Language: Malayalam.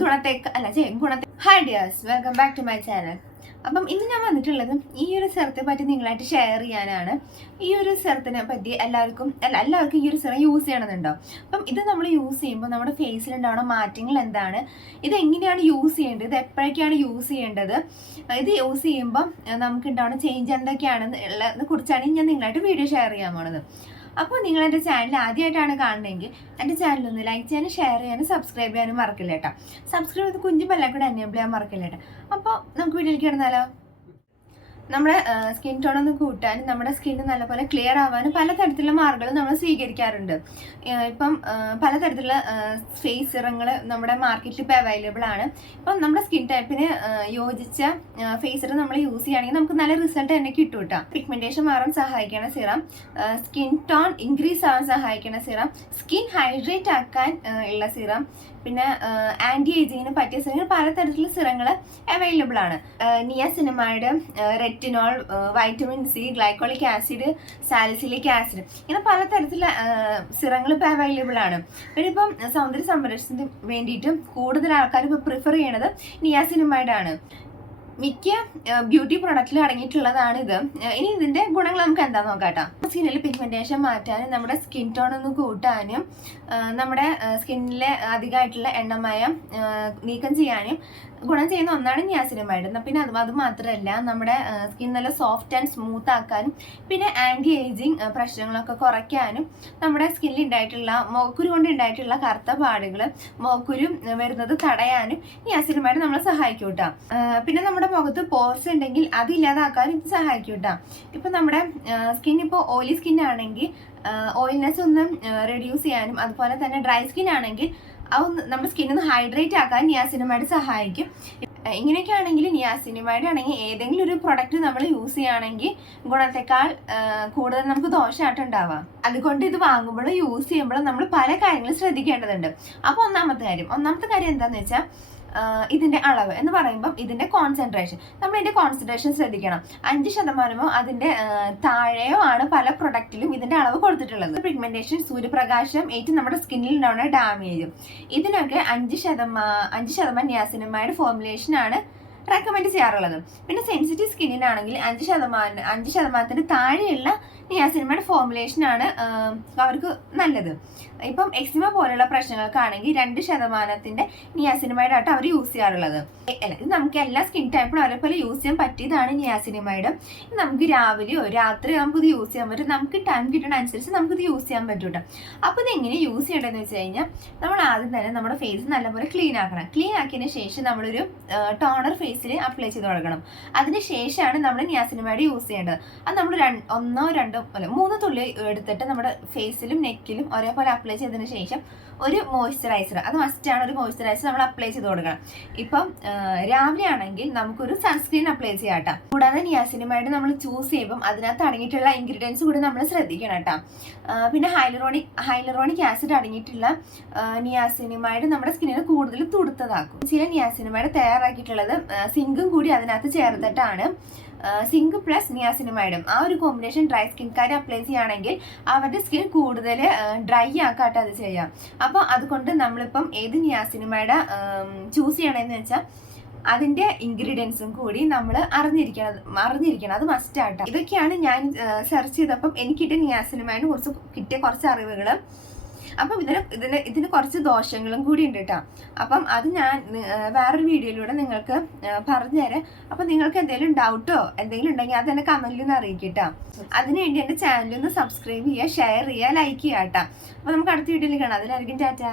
ഗുണത്തേക്ക് അല്ല ഗുണത്തെ. Hi dears, welcome back to my channel. അപ്പം ഇന്ന് ഞാൻ വന്നിട്ടുള്ളത് ഈ ഒരു സെറത്തെ പറ്റി നിങ്ങളായിട്ട് ഷെയർ ചെയ്യാനാണ്. ഈ ഒരു സെറത്തിനെ പറ്റി എല്ലാവർക്കും ഈ ഒരു സെറം യൂസ് ചെയ്യണമെന്നുണ്ടോ? അപ്പം ഇത് നമ്മൾ യൂസ് ചെയ്യുമ്പോൾ നമ്മുടെ ഫേസിലുണ്ടാവുന്ന മാറ്റങ്ങൾ എന്താണ്, ഇത് എങ്ങനെയാണ് യൂസ് ചെയ്യേണ്ടത്, ഇത് എപ്പോഴൊക്കെയാണ് യൂസ് ചെയ്യേണ്ടത്, ഇത് യൂസ് ചെയ്യുമ്പോൾ നമുക്ക് ഉണ്ടാവുന്ന ചേഞ്ച് എന്തൊക്കെയാണെന്ന് ഉള്ളതിനെ കുറിച്ചാണ് ഞാൻ നിങ്ങളായിട്ട് വീഡിയോ ഷെയർ ചെയ്യാൻ പോണത്. അപ്പോൾ നിങ്ങൾ എൻ്റെ ചാനൽ ആദ്യമായിട്ടാണ് കാണുന്നതെങ്കിൽ എൻ്റെ ചാനലൊന്ന് ലൈക്ക് ചെയ്യാനും ഷെയർ ചെയ്യാനും സബ്സ്ക്രൈബ് ചെയ്യാനും മറക്കില്ല കേട്ടോ. സബ്സ്ക്രൈബ് ചെയ്ത് കുഞ്ഞു ബെല്ലും കൂടെ എനേബിൾ ചെയ്യാൻ മറക്കില്ല കേട്ടോ. അപ്പോൾ നമുക്ക് വീഡിയോയിലേക്ക് കിടന്നാലോ. നമ്മുടെ സ്കിൻ ടോൺ ഒന്ന് കൂട്ടാനും നമ്മുടെ സ്കിന്ന് നല്ലപോലെ ക്ലിയർ ആവാനും പലതരത്തിലുള്ള മാർഗങ്ങൾ നമ്മൾ സ്വീകരിക്കാറുണ്ട്. ഇപ്പം പലതരത്തിലുള്ള ഫേസ് സിറങ്ങൾ നമ്മുടെ മാർക്കറ്റിൽ ഇപ്പോൾ അവൈലബിൾ ആണ്. ഇപ്പം നമ്മുടെ സ്കിൻ ടൈപ്പിന് യോജിച്ച ഫേസ് സിറം നമ്മൾ യൂസ് ചെയ്യുകയാണെങ്കിൽ നമുക്ക് നല്ല റിസൾട്ട് തന്നെ കിട്ടും കേട്ടോ. പിഗ്മെന്റേഷൻ മാറാൻ സഹായിക്കുന്ന സിറം, സ്കിൻ ടോൺ ഇൻക്രീസ് ആവാൻ സഹായിക്കുന്ന സിറം, സ്കിൻ ഹൈഡ്രേറ്റ് ആക്കാൻ ഉള്ള സിറം, പിന്നെ ആന്റി ഏജിങ്ങിന് പറ്റിയ സിറങ്ങൾ, പലതരത്തിലുള്ള സിറങ്ങൾ അവൈലബിൾ ആണ്. Niacinamide, retinol, vitamin C, glycolic acid, salicylic acid, ഇങ്ങനെ പലതരത്തിലുള്ള സിറങ്ങൾ ഇപ്പോൾ അവൈലബിൾ ആണ്. പിന്നെ ഇപ്പം സൗന്ദര്യ സംരക്ഷണത്തിന് വേണ്ടിയിട്ട് കൂടുതൽ ആൾക്കാർ ഇപ്പോൾ പ്രിഫർ ചെയ്യണത് നിയാസിനമൈഡ് ആണ്. മിക്ക ബ്യൂട്ടി പ്രൊഡക്റ്റിൽ അടങ്ങിയിട്ടുള്ളതാണ് ഇത്. ഇനി ഇതിന്റെ ഗുണങ്ങൾ നമുക്ക് എന്താന്ന് നോക്കാട്ടോ. സ്കിന്നിൽ പിഗ്മെന്റേഷൻ മാറ്റാനും നമ്മുടെ സ്കിൻ ടോൺ ഒന്ന് കൂട്ടാനും നമ്മുടെ സ്കിന്നിലെ അധികമായിട്ടുള്ള എണ്ണമയം നീക്കം ചെയ്യാനും ഗുണം ചെയ്യുന്ന ഒന്നാണ് നിയാസിനമൈഡ്. പിന്നെ അത് മാത്രമല്ല നമ്മുടെ സ്കിൻ നല്ല സോഫ്റ്റ് ആൻഡ് സ്മൂത്ത് ആക്കാനും പിന്നെ ആന്റി ഏജിങ് പ്രശ്നങ്ങളൊക്കെ കുറയ്ക്കാനും നമ്മുടെ സ്കിന്നിൽ ഉണ്ടായിട്ടുള്ള മുഖക്കുരു കൊണ്ട് ഉണ്ടായിട്ടുള്ള കറുത്ത പാടുകൾ, മുഖക്കുരു വരുന്നത് തടയാനും നിയാസിനമൈഡ് നമ്മളെ സഹായിക്കും കേട്ടോ. പിന്നെ നമ്മുടെ മുഖത്ത് പോർസ് ഉണ്ടെങ്കിൽ അത് ഇല്ലാതാക്കാനും ഇത് സഹായിക്കും കേട്ടോ. ഇപ്പൊ നമ്മുടെ സ്കിൻ ഇപ്പോൾ ഓയിലി സ്കിൻ ആണെങ്കിൽ ഓയിൽനെസ് ഒന്ന് റെഡ്യൂസ് ചെയ്യാനും അതുപോലെ തന്നെ ഡ്രൈ സ്കിൻ ആണെങ്കിൽ അതൊന്ന് നമ്മുടെ സ്കിന്നൊന്ന് ഹൈഡ്രേറ്റ് ആക്കാൻ നിയാസിനമൈഡ് സഹായിക്കും. ഇങ്ങനെയൊക്കെ ആണെങ്കിൽ നിയാസിനമൈഡ് ആണെങ്കിൽ ഏതെങ്കിലും ഒരു പ്രൊഡക്റ്റ് നമ്മൾ യൂസ് ചെയ്യുകയാണെങ്കിൽ ഗുണത്തെക്കാൾ കൂടുതൽ നമുക്ക് ദോഷമായിട്ട് ഉണ്ടാവാം. അതുകൊണ്ട് ഇത് വാങ്ങുമ്പോഴും യൂസ് ചെയ്യുമ്പോഴും നമ്മൾ പല കാര്യങ്ങളും ശ്രദ്ധിക്കേണ്ടതുണ്ട്. അപ്പോൾ ഒന്നാമത്തെ കാര്യം എന്താണെന്ന് വെച്ചാൽ ഇതിന്റെ അളവ് എന്ന് പറയുമ്പം ഇതിന്റെ കോൺസെൻട്രേഷൻ, നമ്മൾ ഇതിന്റെ കോൺസെൻട്രേഷൻ ശ്രദ്ധിക്കണം. 5% അതിന്റെ താഴെയോ ആണ് പല പ്രൊഡക്റ്റിലും ഇതിന്റെ അളവ് കൊടുത്തിട്ടുള്ളത്. പിഗ്മെന്റേഷൻ, സൂര്യപ്രകാശം ഏറ്റവും നമ്മുടെ സ്കിന്നിൽ ഉണ്ടാവുന്ന ഡാമേജ്, ഇതിനൊക്കെ 5% നിയാസിനമൈഡ് ഫോർമുലേഷൻ ആണ് റെക്കമെൻഡ് ചെയ്യാറുള്ളത്. പിന്നെ സെൻസിറ്റീവ് സ്കിന്നിനാണെങ്കിൽ 5% താഴെയുള്ള നിയാസിനമൈഡ് ഫോർമുലേഷൻ ആണ് അവർക്ക് നല്ലത്. ഇപ്പം എക്സിമ പോലുള്ള പ്രശ്നങ്ങൾക്കാണെങ്കിൽ 2% നിയാസിനമൈഡ് ആയിട്ട് അവർ യൂസ് ചെയ്യാറുള്ളത്. ഇത് നമുക്ക് എല്ലാ സ്കിൻ ടൈപ്പിനും ഒരേപോലെ യൂസ് ചെയ്യാൻ പറ്റിയതാണ് നിയാസിനമൈഡ്. നമുക്ക് രാവിലെയോ രാത്രിയോ നമുക്കിത് യൂസ് ചെയ്യാൻ പറ്റും. നമുക്ക് ടൈം കിട്ടുന്ന അനുസരിച്ച് നമുക്കിത് യൂസ് ചെയ്യാൻ പറ്റും കേട്ടോ. അപ്പോൾ ഇത് എങ്ങനെ യൂസ് ചെയ്യേണ്ടതെന്ന് വെച്ച് കഴിഞ്ഞാൽ നമ്മൾ ആദ്യം തന്നെ നമ്മുടെ ഫേസ് നല്ലപോലെ ക്ലീൻ ആക്കണം. ക്ലീൻ ആക്കിയതിന് ശേഷം നമ്മളൊരു ടോണർ ഫേസിൽ അപ്ലൈ ചെയ്ത് കൊടുക്കണം. അതിന് ശേഷമാണ് നമ്മൾ നിയാസിനമൈഡ് യൂസ് ചെയ്യേണ്ടത്. അത് നമ്മൾ 3 തുള്ളി എടുത്തിട്ട് നമ്മുടെ ഫേസിലും നെക്കിലും ഒരേപോലെ അപ്ലൈ ചെയ്തതിന് ശേഷം ഒരു മോയ്സ്ചറൈസർ, അത് മസ്റ്റാണ്, ഒരു മോയ്സ്ചറൈസർ നമ്മൾ അപ്ലൈ ചെയ്ത് കൊടുക്കണം. ഇപ്പം രാവിലെ ആണെങ്കിൽ നമുക്കൊരു സൺസ്ക്രീൻ അപ്ലൈ ചെയ്യാം കേട്ടോ. കൂടാതെ നിയാസിനമൈഡ് നമ്മൾ ചൂസ് ചെയ്യുമ്പം അതിനകത്ത് അടങ്ങിയിട്ടുള്ള ഇൻഗ്രീഡിയൻസ് കൂടി നമ്മൾ ശ്രദ്ധിക്കണം കേട്ടോ. പിന്നെ ഹൈലറോണിക് ആസിഡ് അടങ്ങിയിട്ടുള്ള നിയാസിനമൈഡ് നമ്മുടെ സ്കിന്നിന് കൂടുതൽ തുടുത്തതാക്കും. ചില നിയാസിനമൈഡ് തയ്യാറാക്കിയിട്ടുള്ളത് സിങ്കും കൂടി അതിനകത്ത് ചേർത്തിട്ടാണ്. സിങ്ക് പ്ലസ് നിയാസിനമൈഡും ആ ഒരു കോമ്പിനേഷൻ ഡ്രൈ സ്കിൻകാർ അപ്ലൈ ചെയ്യുകയാണെങ്കിൽ അവരുടെ സ്കിൻ കൂടുതൽ ഡ്രൈ ആക്കാട്ട് അത് ചെയ്യാം. അപ്പോൾ അതുകൊണ്ട് നമ്മളിപ്പം ഏത് നിയാസിനമൈഡ് ചൂസ് ചെയ്യണമെന്ന് വെച്ചാൽ അതിന്റെ ഇൻഗ്രീഡിയൻസും കൂടി നമ്മൾ അറിഞ്ഞിരിക്കണം, അത് മസ്റ്റ് ആട്ടോ. ഇതൊക്കെയാണ് ഞാൻ സെർച്ച് ചെയ്തപ്പം എനിക്ക് നിയാസിനമൈഡിനെ കുറിച്ച് കിട്ടിയ കുറച്ച് അറിവുകൾ. അപ്പം ഇതിന് കുറച്ച് ദോഷങ്ങളും കൂടി ഉണ്ട് കേട്ടോ. അപ്പം അത് ഞാൻ വേറൊരു വീഡിയോയിലൂടെ നിങ്ങൾക്ക് പറഞ്ഞുതരാം. അപ്പം നിങ്ങൾക്ക് എന്തെങ്കിലും ഡൗട്ടോ എന്തെങ്കിലും ഉണ്ടെങ്കിൽ അത് എന്നെ കമന്റിൽ ഒന്ന് അറിയിക്കട്ടോ. അതിനുവേണ്ടി എൻ്റെ ചാനലൊന്ന് സബ്സ്ക്രൈബ് ചെയ്യുക, ഷെയർ ചെയ്യുക, ലൈക്ക് ചെയ്യുക കേട്ടോ. അപ്പം നമുക്ക് അടുത്ത വീഡിയോയിൽ കാണാം. അതിലായിരിക്കും ടാറ്റാ.